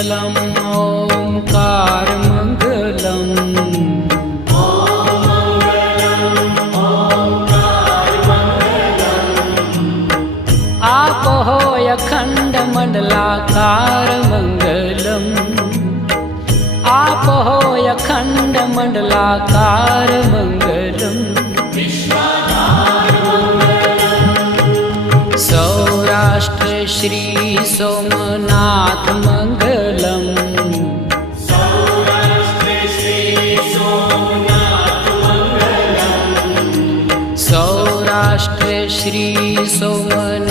मङ्गलम् ओङ्कारमङ्गलम् आपो अखण्डमण्डलाकारमङ्गलम् आपो अखण्डमण्डलाकारमङ्गलम् सौराष्ट्र श्री सोमनाथ मङ्गलम् सौराष्ट्र श्री सोमनाथ